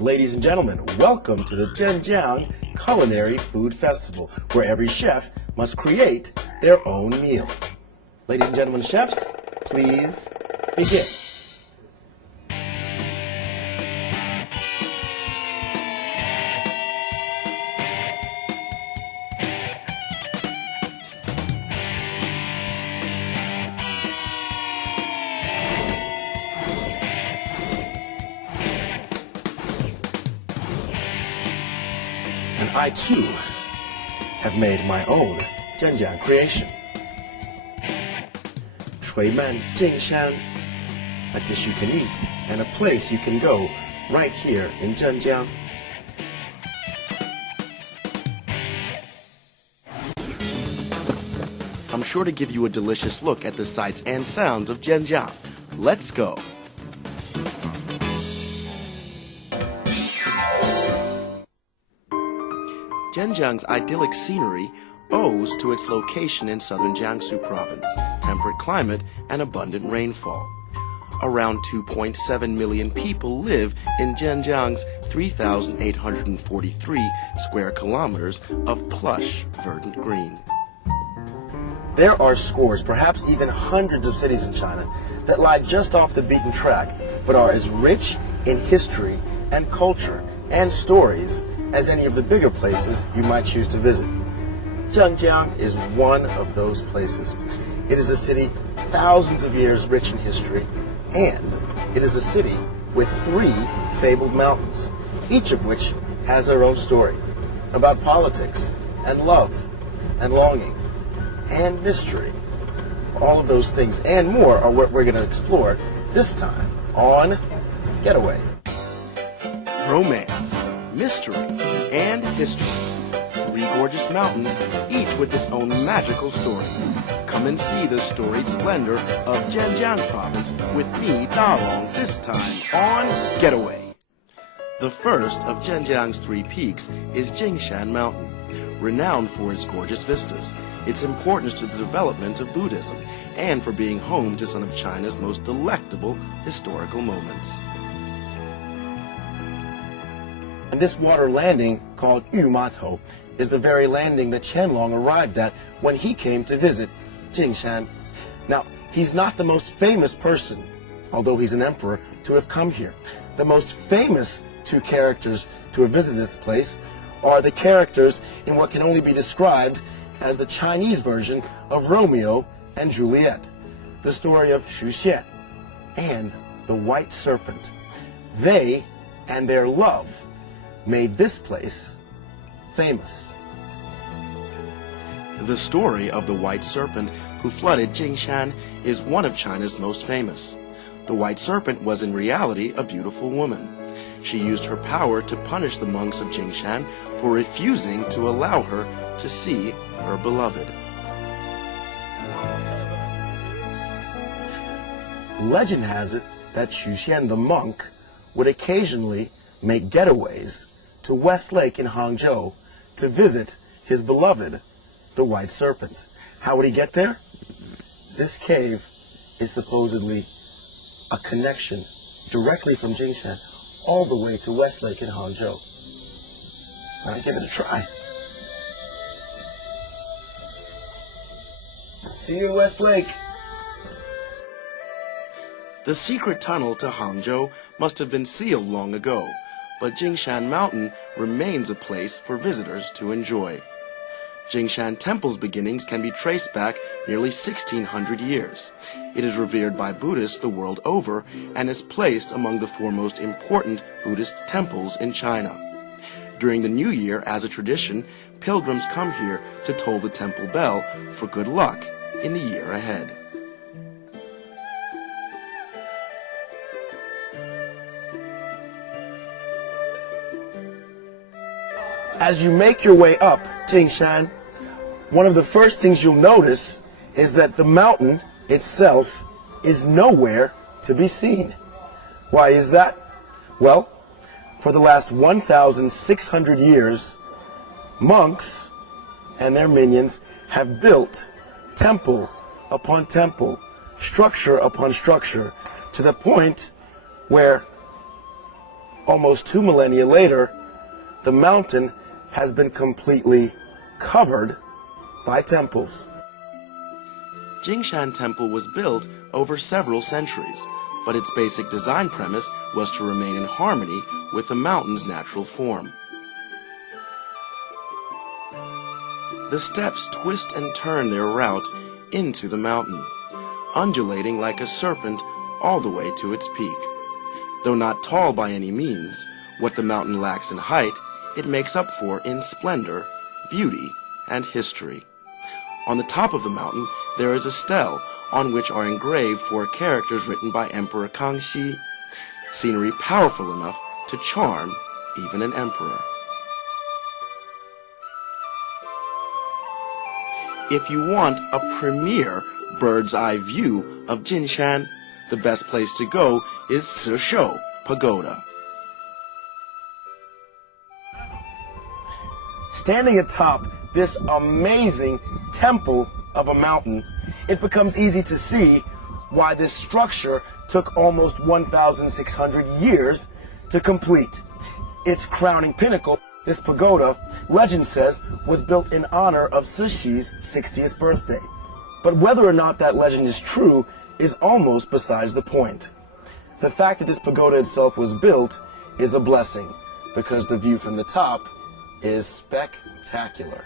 Ladies and gentlemen, welcome to the Zhenjiang Culinary Food Festival, where every chef must create their own meal. Ladies and gentlemen, chefs, please begin. And I too have made my own Zhenjiang creation. Shuiman Jingshan, a dish you can eat and a place you can go right here in Zhenjiang. I'm sure to give you a delicious look at the sights and sounds of Zhenjiang. Let's go. Zhenjiang's idyllic scenery owes to its location in southern Jiangsu province, temperate climate, and abundant rainfall. Around 2.7 million people live in Zhenjiang's 3,843 square kilometers of plush, verdant green. There are scores, perhaps even hundreds of cities in China that lie just off the beaten track, but are as rich in history and culture and stories as any of the bigger places you might choose to visit. Zhenjiang is one of those places. It is a city thousands of years rich in history, and it is a city with 3 fabled mountains, each of which has their own story about politics and love and longing and mystery. All of those things and more are what we're going to explore this time on Getaway. Romance, mystery, and history. 3 gorgeous mountains, each with its own magical story. Come and see the storied splendor of Zhenjiang province with me, Da Long, this time on Getaway. The first of Zhenjiang's 3 peaks is Jingshan Mountain, renowned for its gorgeous vistas, its importance to the development of Buddhism, and for being home to some of China's most delectable historical moments. And this water landing, called Yumatou, is the very landing that Qianlong arrived at when he came to visit Jingshan. Now, he's not the most famous person, although he's an emperor, to have come here. The most famous 2 characters to have visited this place are the characters in what can only be described as the Chinese version of Romeo and Juliet, the story of Xu Xian and the White Serpent. They and their love made this place famous. The story of the White Serpent who flooded Jingshan is one of China's most famous. The White Serpent was in reality a beautiful woman. She used her power to punish the monks of Jingshan for refusing to allow her to see her beloved. Legend has it that Xu Xian the monk would occasionally make getaways to West Lake in Hangzhou to visit his beloved, the White Serpent. How would he get there? This cave is supposedly a connection directly from Jingshan all the way to West Lake in Hangzhou. Now give it a try. See you, West Lake. The secret tunnel to Hangzhou must have been sealed long ago, but Jingshan Mountain remains a place for visitors to enjoy. Jingshan Temple's beginnings can be traced back nearly 1,600 years. It is revered by Buddhists the world over and is placed among the 4 most important Buddhist temples in China. During the New Year, as a tradition, pilgrims come here to toll the temple bell for good luck in the year ahead. As you make your way up Jingshan, one of the first things you'll notice is that the mountain itself is nowhere to be seen. Why is that? Well, for the last 1,600 years, monks and their minions have built temple upon temple, structure upon structure, to the point where Almost 2 millennia later, the mountain has been completely covered by temples. Jingshan Temple was built over several centuries, but its basic design premise was to remain in harmony with the mountain's natural form. The steps twist and turn their route into the mountain, undulating like a serpent all the way to its peak. Though not tall by any means, what the mountain lacks in height, it makes up for in splendor, beauty, and history. On the top of the mountain, there is a stele on which are engraved 4 characters written by Emperor Kangxi, scenery powerful enough to charm even an emperor. If you want a premier bird's-eye view of Jinshan, the best place to go is Cishou Pagoda. Standing atop this amazing temple of a mountain, it becomes easy to see why this structure took almost 1,600 years to complete. Its crowning pinnacle, this pagoda, legend says, was built in honor of Cixi's 60th birthday. But whether or not that legend is true is almost besides the point. The fact that this pagoda itself was built is a blessing, because the view from the top is spectacular.